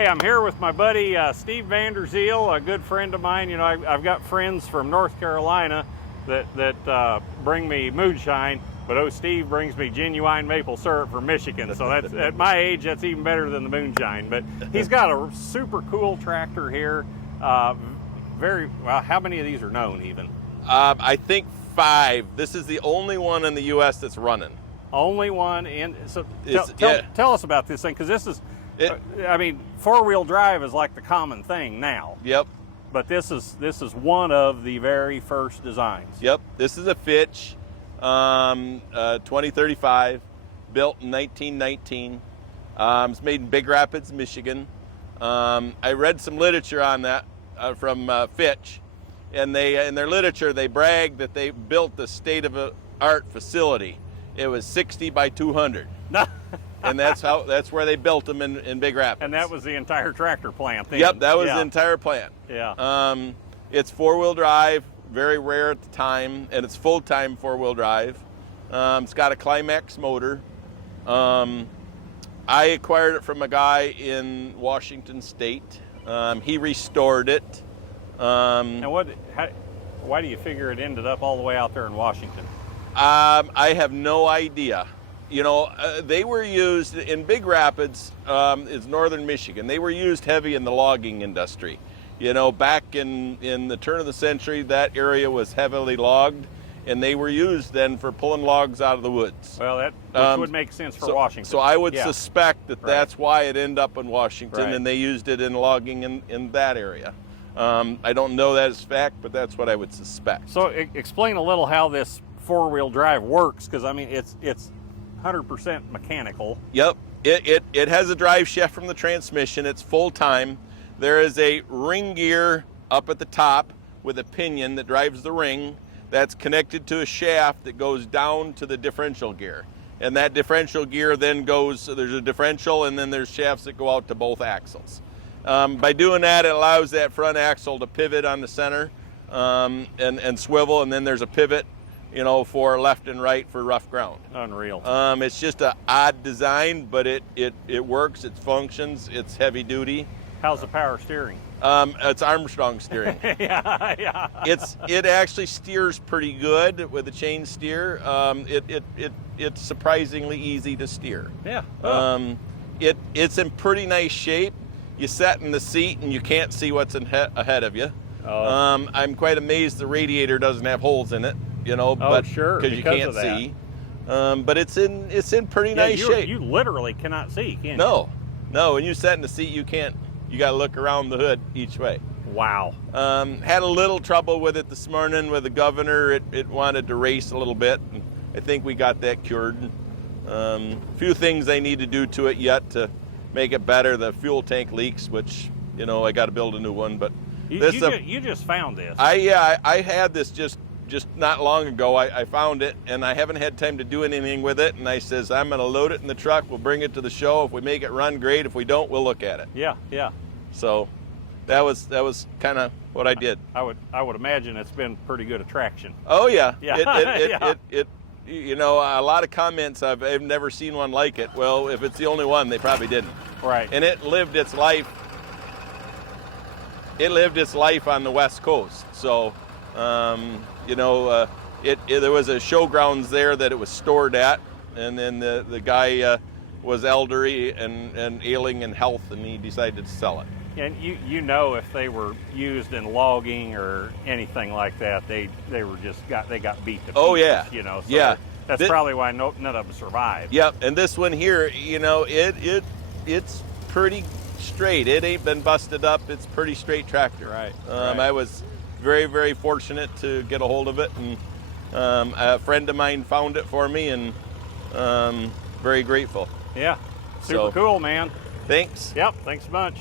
Hey, I'm here with my buddy Steve Vander Ziel, a good friend of mine. You know, I've got friends from North Carolina that bring me moonshine, but Steve brings me genuine maple syrup from Michigan. So that's at my age, that's even better than the moonshine. But he's got a super cool tractor here. Very well. How many of these are known even? I think 5. This is the only one in the U.S. that's running. Only one in. So Yeah. tell us about this thing, because this is. I mean, four-wheel drive is like the common thing now. Yep. But this is one of the very first designs. Yep. This is a Fitch, 2035, built in 1919. It's made in Big Rapids, Michigan. I read some literature on that from Fitch, and they in their literature they bragged that they built the state-of-the-art facility. It was 60 by 200. And that's where they built them in Big Rapids. And that was the entire tractor plant then. Yep, that was the entire plant. Yeah. It's 4-wheel drive, very rare at the time, and it's full-time 4-wheel drive. It's got a Climax motor. I acquired it from a guy in Washington State. He restored it. And why do you figure it ended up all the way out there in Washington? I have no idea. You know, they were used in Big Rapids, is northern Michigan. They were used heavy in the logging industry. You know, back in the turn of the century, that area was heavily logged, and they were used then for pulling logs out of the woods. Well, that would make sense for Washington. So I would suspect that that's why it ended up in Washington, Right. and they used it in logging in that area. I don't know that as fact, but that's what I would suspect. So explain a little how this four-wheel drive works, because I mean it's 100% mechanical. Yep, it has a drive shaft from the transmission. It's full time. There is a ring gear up at the top with a pinion that drives the ring. That's connected to a shaft that goes down to the differential gear. And that differential gear then goes, so there's a differential and then there's shafts that go out to both axles. By doing that, it allows that front axle to pivot on the center and swivel, and then there's a pivot, you know, for left and right for rough ground. Unreal. It's just an odd design, but it works, it functions, it's heavy duty. How's the power steering? It's Armstrong steering. yeah. It actually steers pretty good with a chain steer. It's surprisingly easy to steer. Yeah. It's in pretty nice shape. You sit in the seat and you can't see what's ahead of you. Oh. I'm quite amazed the radiator doesn't have holes in it. You know, but sure, because you can't see. But it's in pretty nice shape. You literally cannot see, can you? No. When you sit in the seat, you can't. You got to look around the hood each way. Wow. Had a little trouble with it this morning with the governor. It wanted to race a little bit, and I think we got that cured. A few things I need to do to it yet to make it better. The fuel tank leaks, which, you know, I got to build a new one. But you just found this. I had this just not long ago. I found it, and I haven't had time to do anything with it. And I says, I'm going to load it in the truck. We'll bring it to the show. If we make it run, great. If we don't, we'll look at it. Yeah. So that was kind of what I did. I would imagine it's been pretty good attraction. Oh yeah. Yeah. It you know, a lot of comments. I've never seen one like it. Well, if it's the only one, they probably didn't. Right. And it lived its life. It lived its life on the West Coast. So. You know, there was a showgrounds there that it was stored at, and then the guy was elderly and ailing in health, and he decided to sell it. And you know, if they were used in logging or anything like that, they got beat to pieces. Oh yeah, you know. So yeah. That's probably why none of them survived. Yep. And this one here, you know, it's pretty straight. It ain't been busted up. It's pretty straight tractor. Right. I was very, very fortunate to get a hold of it, and a friend of mine found it for me, and very grateful. Yeah, super cool, man. Thanks. Yep, thanks a bunch.